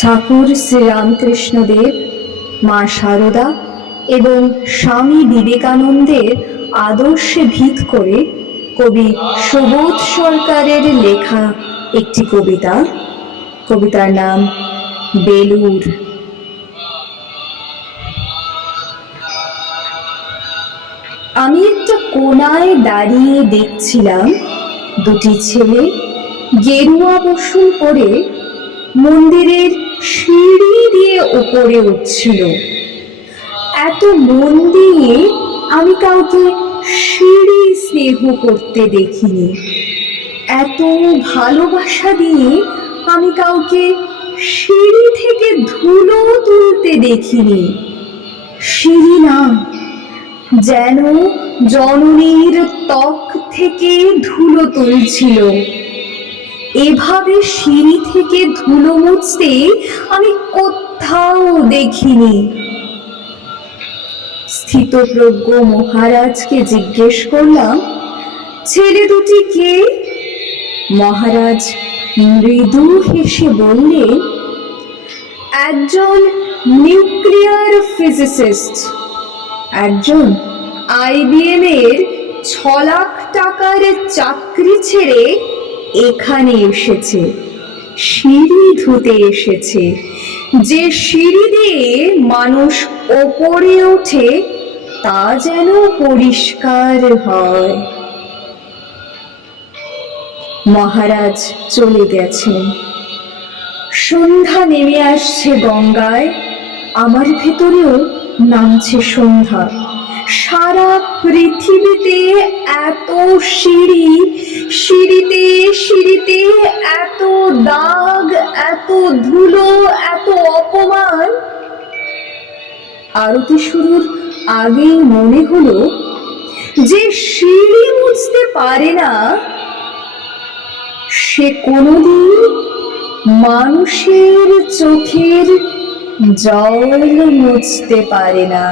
ঠাকুর শ্রীরামকৃষ্ণদেব, মা শারদা এবং স্বামী বিবেকানন্দের আদর্শে ভিত করে কবি সুবোধ সরকারের লেখা একটি কবিতার নাম বেলুড়। আমি একটা কোনায় দাঁড়িয়ে দেখছিলাম দুটি ছেলে গেরুয়া বসন পরে মন্দিরের সিঁড়ি দিয়ে ওপরে উঠছিল। এত মন দিয়ে আমি কাউকে সিঁড়ি স্নেহ করতে দেখিনি, এত ভালোবাসা দিয়ে আমি কাউকে সিঁড়ি থেকে ধুলো তুলতে দেখিনি। সিঁড়ি না, যেন জননীর ত্বক থেকে ধুলো তুলছিল। এভাবে সিঁড়ি থেকে ধুলো মুছতে আমি কোথাও দেখিনি। স্থিতপ্রজ্ঞ মহারাজকে জিজ্ঞেস করলাম, ছেলে দুটি কে? মহারাজ মৃদু হেসে বললেন, একজন নিউক্লিয়ার ফিজিসিস্ট, একজন IBM এর 6 লাখ টাকার চাকরি ছেড়ে এখানে এসেছে, সিঁড়ি ধুতে এসেছে। যে সিঁড়ি দিয়ে মানুষ ওপরে ওঠে তা যেন পরিষ্কার হয়। মহারাজ চলে গেছেন। সন্ধ্যা নেমে আসছে গঙ্গায়, আমার ভেতরেও নামছে সন্ধ্যা। সারা পৃথিবীতে এত সিঁড়ি, সিঁড়িতে সিঁড়িতে এত দাগ, এত ধুলো, এত অপমান। আরতি শুরুর আগেই মনে হলো, যে সিঁড়ি মুছতে পারে না সে কোনোদিন মানুষের চোখের জল মুছতে পারে না।